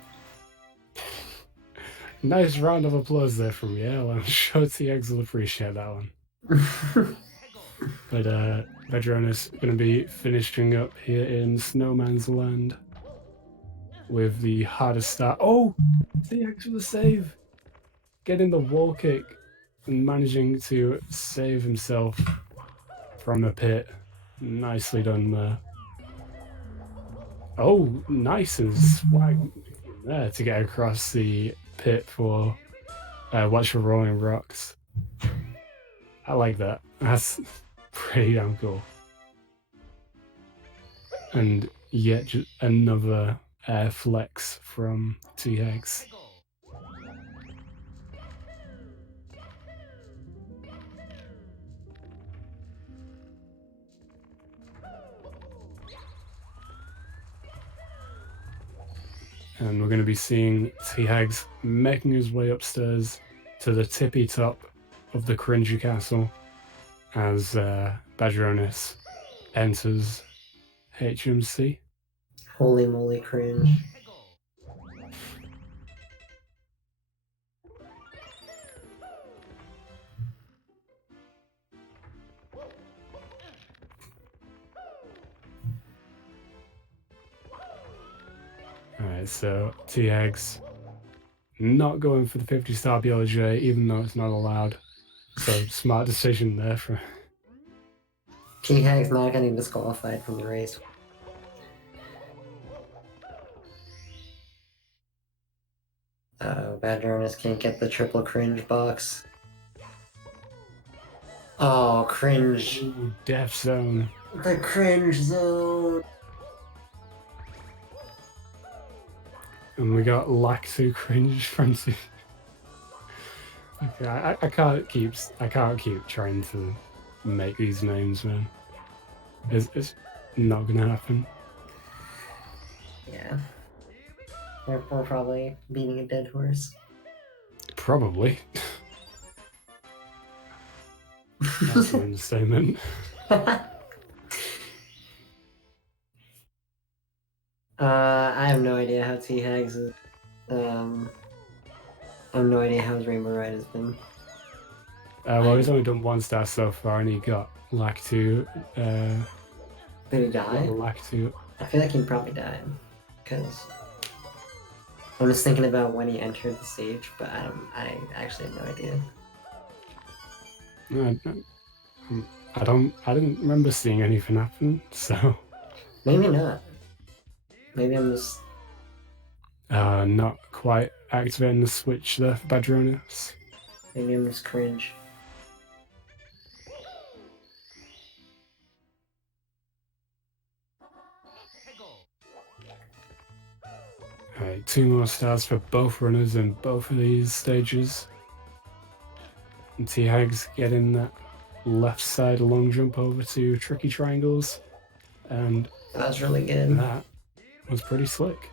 Nice round of applause there from Yale. I'm sure T-Hags will appreciate that one. But Badroenis going to be finishing up here in Snowman's Land with the hardest start. Oh, T-Hags with a save. Getting the wall kick and managing to save himself from the pit. Nicely done there. Oh, nice and swag there to get across the pit for Watch for Rolling Rocks. I like that. That's pretty damn cool. And yet just another flex from T-Hags. And we're going to be seeing T-Hags making his way upstairs to the tippy top of the Cringy Castle. as Badroenis enters HMC. Holy moly, cringe. Alright, so CRINGE not going for the 50-star BLJ, even though it's not allowed. So smart decision there for... CRINGE not getting disqualified from the race. Badroenis can't get the triple cringe box. Oh, cringe. Ooh, Death Zone. The cringe zone. And we got Lacto Cringe from Okay, I can't keep trying to make these names, man. It's not gonna happen. Yeah. We're probably beating a dead horse. Probably. That's an understatement. I have no idea how CRINGE is. I have no idea how his Rainbow Ride has been. Well, he's only done 1 star so far, and he got Lacto. Did he die? Lacto. I feel like he probably died. Because I'm just thinking about when he entered the stage, but I actually have no idea. I didn't remember seeing anything happen, so... Maybe not. Maybe I'm just... not quite activating the switch there for Badroenis. Maybe I'm just cringe. Alright, 2 more stars for both runners in both of these stages. And CRINGE getting that left side long jump over to tricky triangles. And that was really good. That was pretty slick.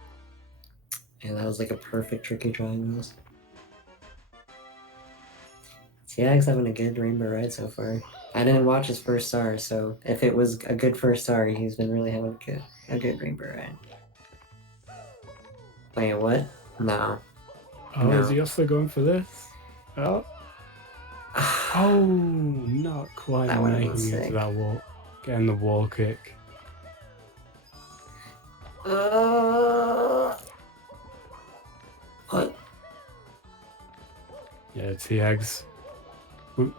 Yeah, that was like a perfect tricky triangles. CRINGE's having a good Rainbow Ride so far. I didn't watch his first star, so if it was a good first star, he's been really having a good Rainbow Ride. Wait, what? No. Oh, no. Is he also going for this? Oh. Oh, not quite making it to that wall. Getting the wall kick. What? Yeah, CRINGE.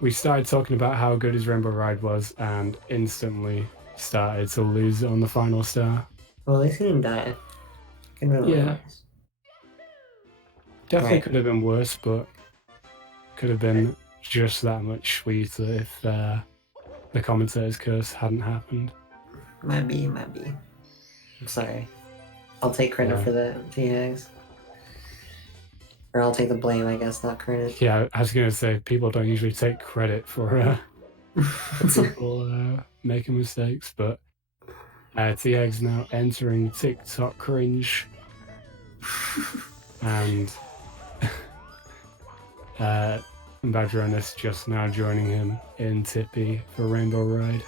We started talking about how good his Rainbow Ride was and instantly started to lose it on the final star. Well, at least he didn't die. Yeah. Definitely could have been worse, but could have been just that much sweeter if the commentator's curse hadn't happened. Might be. I'm sorry. I'll take credit for that, CRINGE. Or I'll take the blame, I guess, not credit. Yeah, I was going to say, people don't usually take credit for people making mistakes, but CRINGE now entering TikTok cringe. And Badroenis just now joining him in Tippy for Rainbow Ride.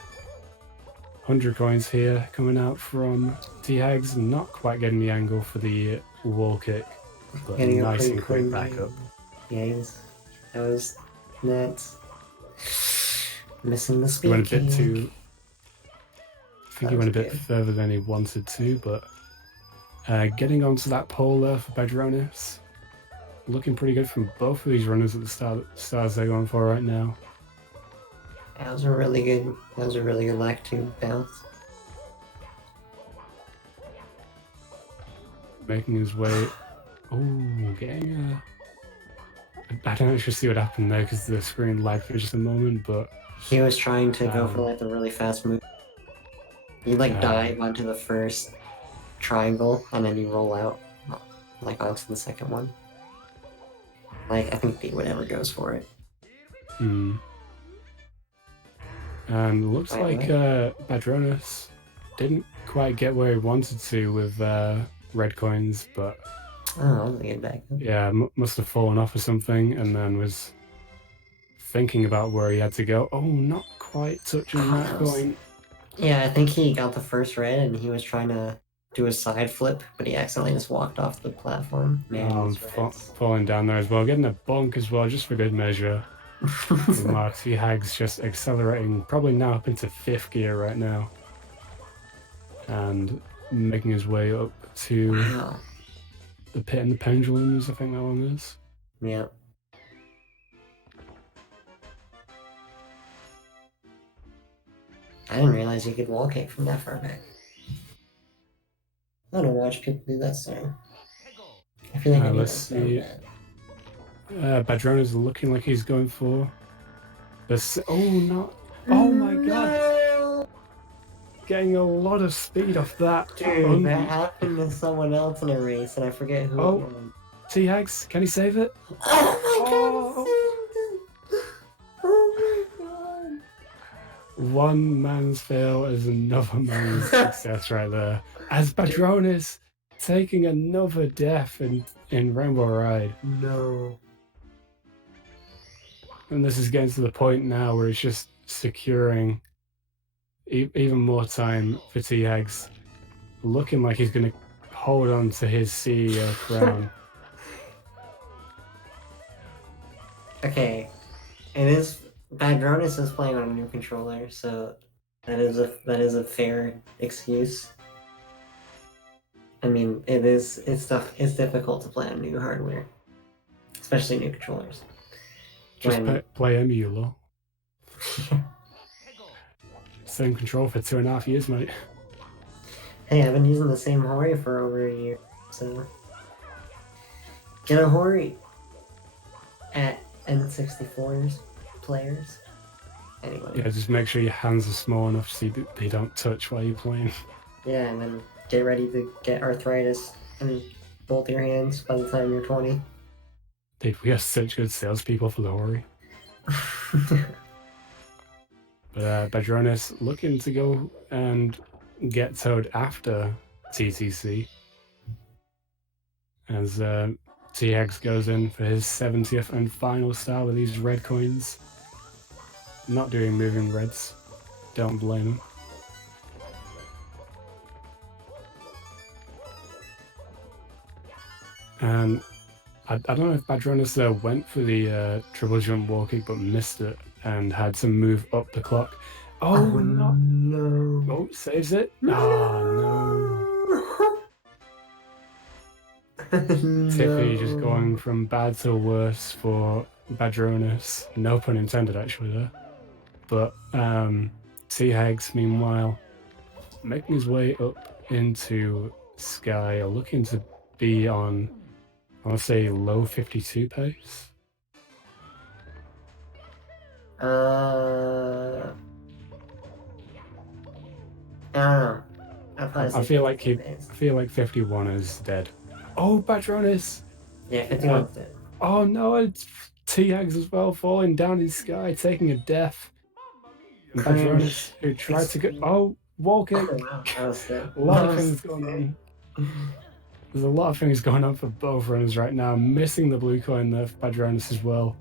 100 coins here coming out from CRINGE, not quite getting the angle for the wall kick, but getting nice and quick backup. Yeah, that was nuts. Missing the speed. He went a bit too... I think he went a bit further than he wanted to, but getting onto that pole there for Badroenis. Looking pretty good from both of these runners at the stars they're going for right now. That was a really good Lacto bounce. Making his way... Oh, getting I don't actually see what happened there because the screen lagged for just a moment, but... He was trying to go for like the really fast move. You like dive onto the first triangle and then you roll out like onto the second one. Like, I think whatever goes for it. And looks like Badroenis didn't quite get where he wanted to with red coins, but... Oh, I'll get back. Yeah, must have fallen off or something, and then was thinking about where he had to go. Oh, not quite. quite touching that coin. Yeah, I think he got the first red and he was trying to do a side flip, but he accidentally just walked off the platform. Man, these reds. Falling down there as well, getting a bonk as well, just for good measure. Meanwhile, CRINGE just accelerating, probably now up into 5th gear right now. And making his way up to the pit and the pendulums, I think that one is. Yeah. I didn't realize you could wall kick from that far back. I don't watch people do that, so I feel like let's see. Badroenis looking like he's going for this. Oh no! Oh my god! Getting a lot of speed off that. Dude, that happened to someone else in a race, and I forget who. Oh, CRINGE, can he save it? Oh my god! Oh my god! One man's fail is another man's success right there. As Badroenis taking another death in Rainbow Ride. No. And this is getting to the point now where it's just securing even more time for CRINGE, looking like he's going to hold on to his CEO crown. Okay, it is. Badroenis is playing on a new controller, so that is a fair excuse. I mean, it's difficult to play on new hardware, especially new controllers. Just play emular. Same control for 2.5 years, mate. Hey, I've been using the same Hori for over a year, so get a Hori at N64's players. Anyway. Yeah, just make sure your hands are small enough so they don't touch while you're playing. Yeah, and then get ready to get arthritis in both your hands by the time you're 20. Dude, we are such good salespeople for the Hori. But Badroenis looking to go and get towed after TTC. As CRINGE goes in for his 70th and final star with these red coins. Not doing moving reds. Don't blame him. And I don't know if Badroenis went for the triple jump wall kick but missed it and had to move up the clock. Oh, no. Oh, saves it. Oh, no. Tiffy just going from bad to worse for Badroenis. No pun intended, actually, there. But CRINGE, meanwhile, making his way up into Sky, looking to be on, I want to say, low 52 pace. I don't know. I feel like 51 is dead. Oh, Badroenis! Yeah, 51's dead. Oh no, it's CRINGE as well, falling down in Sky, taking a death. And Badroenis, who tried to go. Oh, wall kick! Oh, wow. That was good. A lot of things going on. There's a lot of things going on for both runners right now. Missing the blue coin there for Badroenis as well.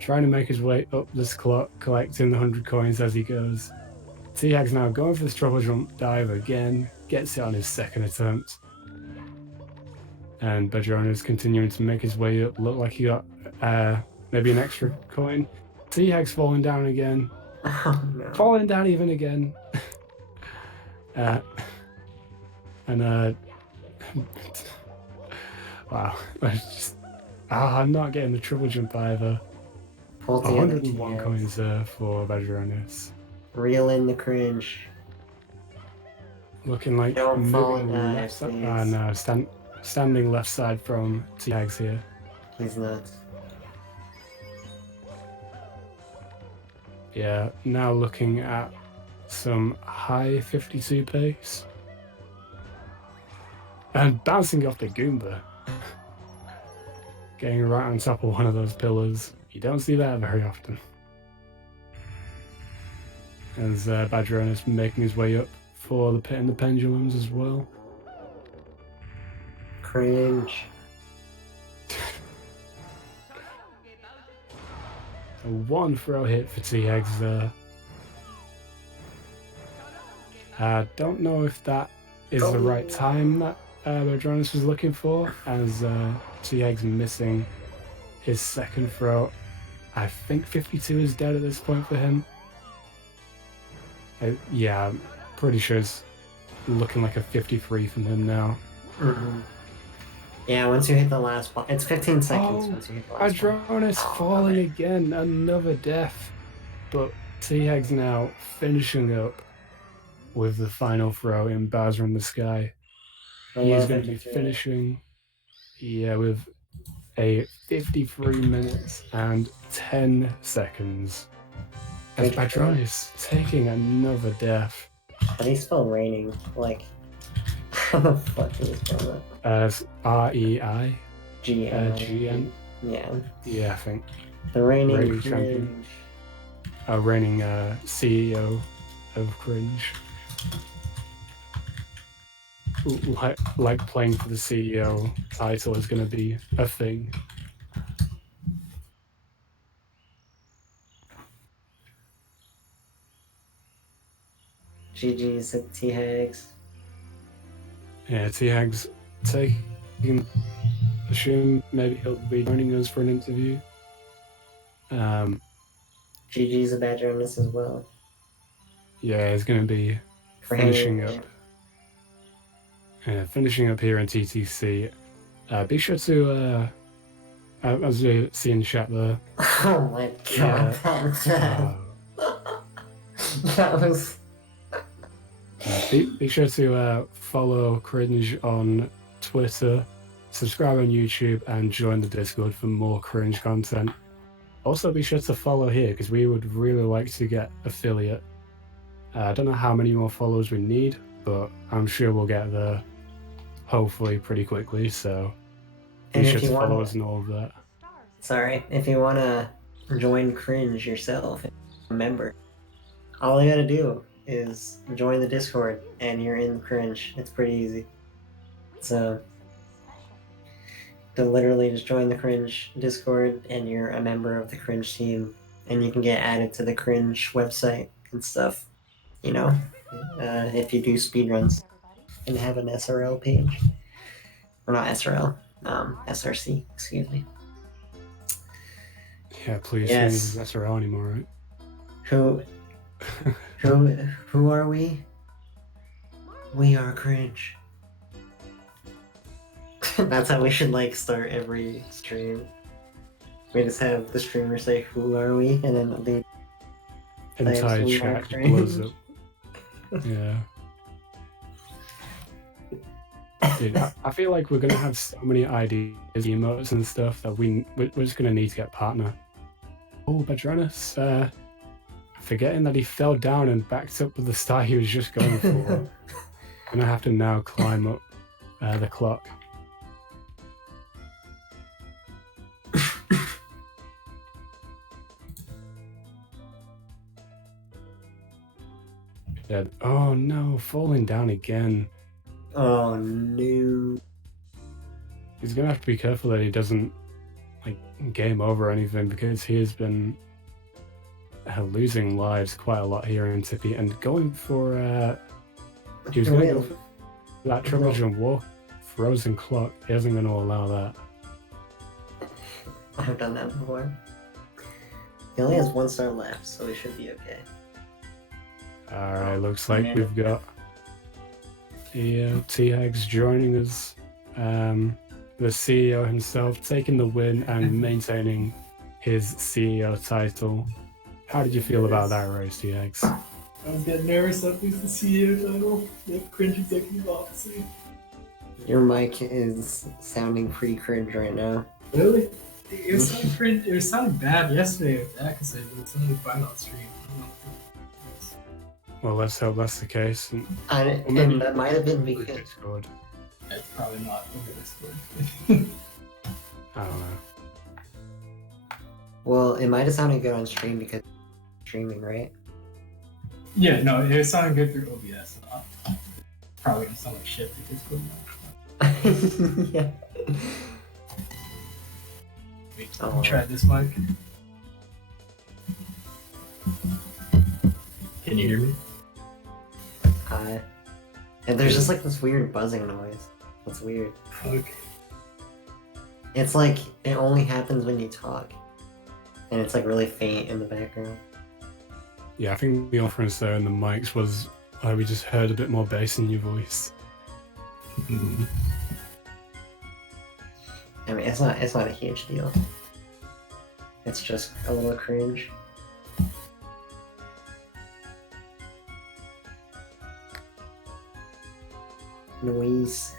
Trying to make his way up this clock, collecting the 100 coins as he goes. CRINGE now going for this triple jump dive again, gets it on his second attempt. And Badroenis continuing to make his way up, look like he got maybe an extra coin. CRINGE falling down again. Oh, no. Falling down even again. Wow. I'm not getting the triple jump either. 101 coins for Badroenis. Reel in the cringe. Looking like Don't fall moving in left side. that, No, standing left side from CRINGE here. He's nuts. Yeah, now looking at some high 52 pace. And bouncing off the Goomba. Getting right on top of one of those pillars. You don't see that very often. As Badroenis making his way up for the pit and the pendulums as well. Cringe. A one throw hit for CRINGE there. Don't know if that is the right time that Badroenis was looking for, as T-Hag's missing his second throw. I think 52 is dead at this point for him. Yeah, I'm pretty sure it's looking like a 53 from him now. Mm-hmm. Yeah, once you hit the last ball, it's 15 seconds once you hit the last ball. Badroenis falling again, another death. But T-Hag's now finishing up with the final throw in Bowser in the Sky. He's going to be finishing, with a 53 minutes and 10 seconds. As Badroenis taking another death. But he's still reigning, like, how the fuck is he spell that? As REI? GN. Yeah, I think. The reigning champion. Reigning CEO of Cringe. Like playing for the CEO title is going to be a thing. GG's at T-Hags. Yeah, T-Hags taking. Assume maybe he'll be joining us for an interview. GG's a Badroenis as well. Yeah, he's going to be finishing up. Yeah, finishing up here in TTC. Be sure to, as you see in chat there. Oh my god, that was. Be sure to follow Cringe on Twitter, subscribe on YouTube, and join the Discord for more Cringe content. Also, be sure to follow here because we would really like to get affiliate. I don't know how many more followers we need, but I'm sure we'll get there hopefully pretty quickly. So be sure to follow us and all of that. Sorry, if you want to join Cringe yourself, a member, all you gotta do is join the Discord and you're in Cringe. It's pretty easy. So to literally just join the Cringe Discord and you're a member of the Cringe team, and you can get added to the Cringe website and stuff, you know, if you do speedruns and have an SRL page. Or not SRL, SRC, excuse me. Yeah, please don't use SRL anymore, right? Who are we? We are Cringe. That's how we should like start every stream. We just have the streamer say, "Who are we?" and then the entire chat blows up. Yeah. Dude, I feel like we're gonna have so many ideas, emotes and stuff that we're just gonna need to get partner. Oh, Badroenis, forgetting that he fell down and backed up with the star he was just going for. Gonna have to now climb up the clock. Dead. Oh no, falling down again. Oh no. He's gonna have to be careful that he doesn't like game over or anything, because he has been losing lives quite a lot here in Tippy, and going for he was gonna go for that triple jump walk, frozen clock. He isn't gonna allow that. I've done that before. He only has 1 star left, so we should be okay. Alright, looks like we've got T-Hags joining us. The CEO himself taking the win and maintaining his CEO title. How did you feel about that race, T-Hags? I was getting nervous up with the CEO title. Yep, Cringe Executive Officer. Your mic is sounding pretty cringe right now. Really? It was sounding cringe. It was sounding bad yesterday with that because it was sounding fine on stream. I don't know. Well, let's hope that's the case. And that might have been because... Discord. It's probably not over Discord. I don't know. Well, it might have sounded good on stream because streaming, right? Yeah, no, it was sounding good through OBS. Probably gonna sound like shit through Discord now. Yeah. Wait, let me try this mic. Can you hear me? high. And there's just like this weird buzzing noise. It's weird. Fuck. It's like it only happens when you talk. And it's like really faint in the background. Yeah, I think the difference there in the mics was we just heard a bit more bass in your voice. I mean, it's not a huge deal. It's just a little cringe. Noise.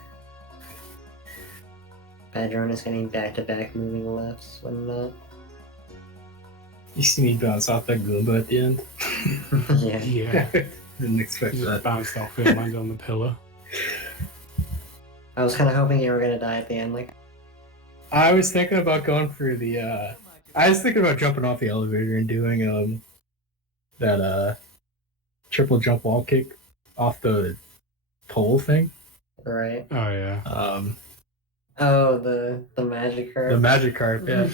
Badroenis getting back-to-back moving lefts when not. You see me bounce off that Goomba at the end? Yeah. Yeah, Didn't expect he just that. bounced off it and landed on the pillar. I was kind of hoping you were gonna die at the end, like. I was thinking about going for the. I was thinking about jumping off the elevator and doing that triple jump wall kick off the pole thing. Right. Oh yeah. Oh, the magic card. The magic card, yeah.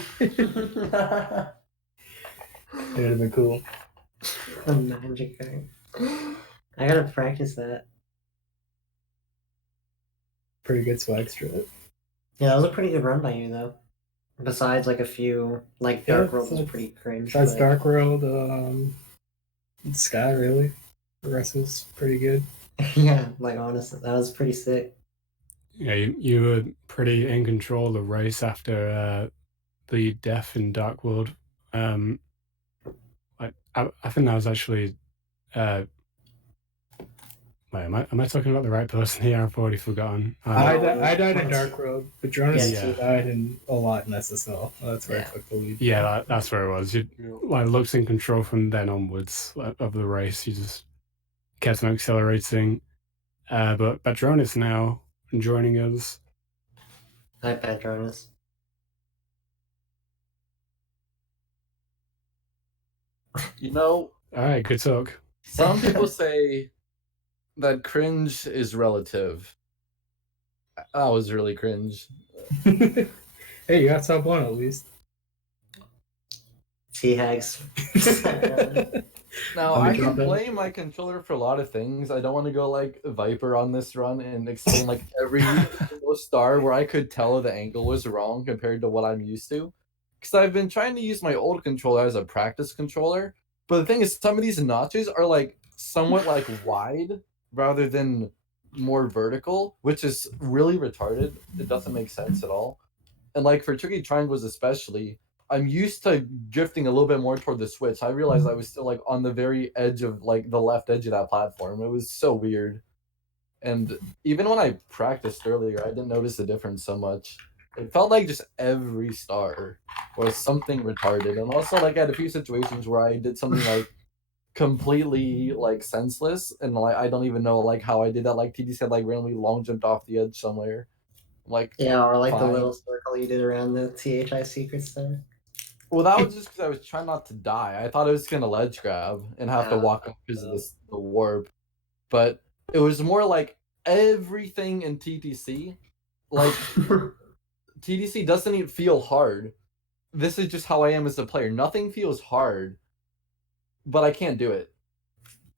It would have been cool. The magic card. I gotta practice that. Pretty good swag strip. Yeah, that was a pretty good run by you, though. Besides, like, a few... Like, Yeah, Dark World was besides- pretty cringe. Besides but- Dark World, Sky, really. The rest is pretty good. Yeah, like, honestly, that was pretty sick. Yeah, you were pretty in control of the race after the death in Dark World. I think that was actually. Wait, am I talking about the right person here? I've already forgotten. I Oh, died in what? Dark World, but Jonas Yeah. died in a lot in SSL. That's where Yeah. I took the lead. Yeah, that's where it was. You like looked in control from then onwards of the race. You just kept on accelerating. But Badroenis now joining us. Hi, Badroenis. You know, All right, good talk. some people say that cringe is relative. That was really cringe. Hey, you got sub one at least. T-Hags. Now, Let me I can drop in. blame my controller for a lot of things. I don't want to go like Viper on this run and explain like every single star where I could tell the angle was wrong compared to what I'm used to. Because I've been trying to use my old controller as a practice controller. But the thing is, some of these notches are like somewhat like wide rather than more vertical, which is really retarded. It doesn't make sense at all. And like for tricky triangles especially, I'm used to drifting a little bit more toward the switch. I realized I was still like on the very edge of like the left edge of that platform. It was so weird. And even when I practiced earlier, I didn't notice the difference so much. It felt like just every star was something retarded. And also like I had a few situations where I did something like completely like senseless and like I don't even know like how I did that. Like TD said like randomly long jumped off the edge somewhere. Like Yeah, or like the Fine. little circle you did around the THI secrets there. well, that was just because I was trying not to die. I thought I was gonna ledge grab and have to walk up because of the warp, but it was more like everything in TTC. Like TTC doesn't even feel hard. This is just how I am as a player. Nothing feels hard, but I can't do it.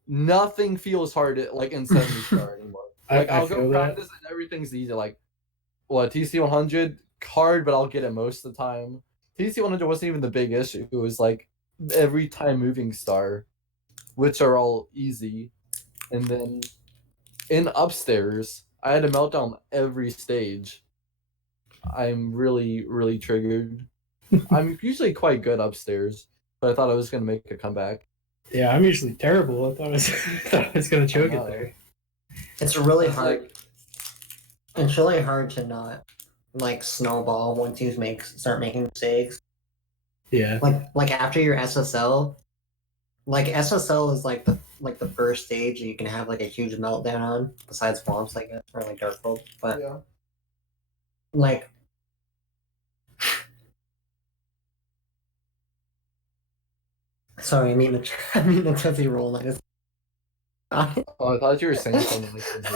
Nothing feels hard like in 70 star anymore. Like I I'll feel go that. practice and everything's easy. Like what TC 100 hard, but I'll get it most of the time. TC 100 wasn't even the big issue. It was like every time moving star, which are all easy. And then in upstairs, I had a meltdown every stage. I'm really, really triggered. I'm usually quite good upstairs, but I thought I was gonna make a comeback. Yeah, I'm usually terrible. I thought I was gonna choke it know. there. It's really It's hard. like It's really hard to not like snowball once you start making mistakes. Yeah. Like after your SSL, like SSL is like the first stage you can have like a huge meltdown on, besides Womps, I guess, or like Dark World. But yeah. like sorry, I mean the Tootsie Roll. I just Oh, I thought you were saying something like this.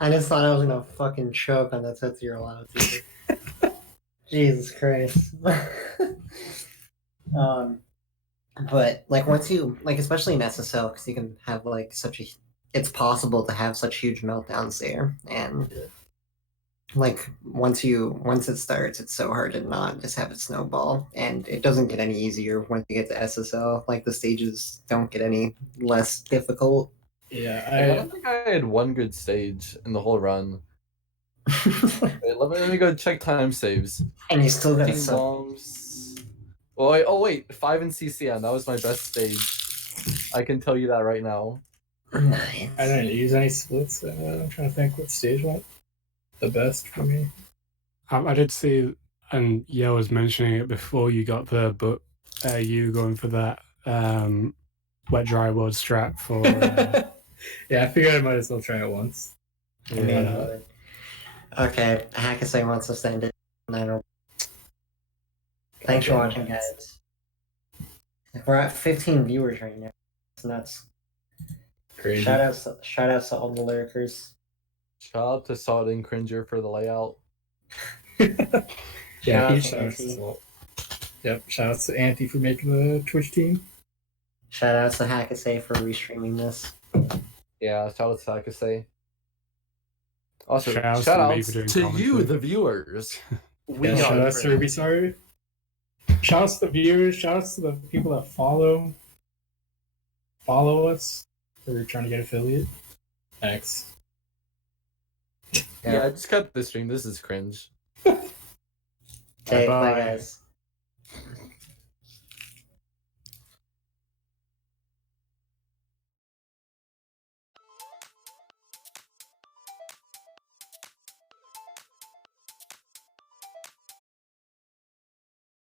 I just thought I was gonna fucking choke on that Tootsie Roll. I was eating. Jesus Christ. But like once you like, especially in SSL, because you can have like such a, it's possible to have such huge meltdowns there, and like once it starts, it's so hard to not just have it snowball, and it doesn't get any easier once you get to SSL. Like the stages don't get any less difficult. Yeah, I don't think I had one good stage in the whole run. Wait, let me go check time saves. And you still got Team bombs. Oh wait, 5 in CCN. That was my best stage. I can tell you that right now. Nice. I didn't use any splits. I'm trying to think what stage went the best for me. I did see, and yeah, I was mentioning it before you got there, but you going for that wet dry world strat for. Yeah, I figured I might as well try it once. Yeah. Okay, Hackasay wants us to end it. Thanks for watching, guys. We're at 15 viewers right now. It's nuts. Crazy. Shout outs to all the lurkers. Shout out to Salt and Cringer for the layout. Yeah, Shout huge out to shout outs to Anti. Salt. Yep, shout outs to Anti for making the Twitch team. Shout outs to Hackasay for restreaming this. Yeah, shout out to Sakase. Also, Shout outs shout to me outs for doing to commentary. you, the viewers. We Yeah, got shout outs to Ruby Sorry. Shout outs to the viewers, shout outs to the people that follow us. We're trying to get affiliate. Thanks. Yeah, I just cut the stream. This is cringe. Okay, bye Bye-bye. guys.